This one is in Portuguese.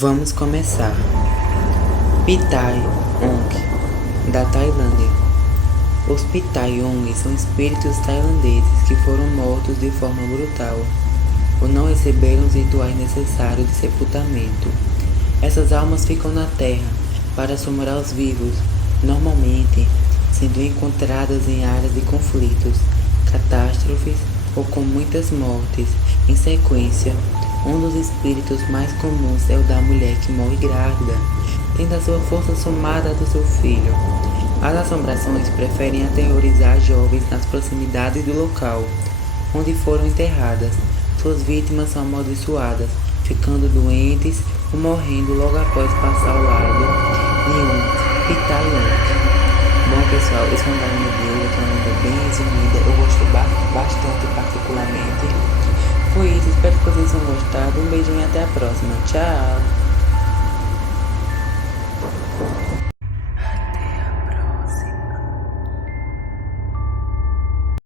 Vamos começar. Pitayong, da Tailândia. Os Pitayong são espíritos tailandeses que foram mortos de forma brutal ou não receberam os rituais necessários de sepultamento. Essas almas ficam na terra para assombrar os vivos, normalmente sendo encontradas em áreas de conflitos, catástrofes ou com muitas mortes em sequência. Um dos espíritos mais comuns é o da mulher que morre grávida, tendo a sua força somada à do seu filho. As assombrações preferem aterrorizar jovens nas proximidades do local onde foram enterradas. Suas vítimas são amaldiçoadas, ficando doentes ou morrendo logo após passar ao lado de um Pitayong. Bom pessoal, esse é um meu Deus, eu tô uma bem resumida, eu gostei bastante particularmente. Foi isso, espero que vocês tenham gostado. Um beijinho e até a próxima. Tchau!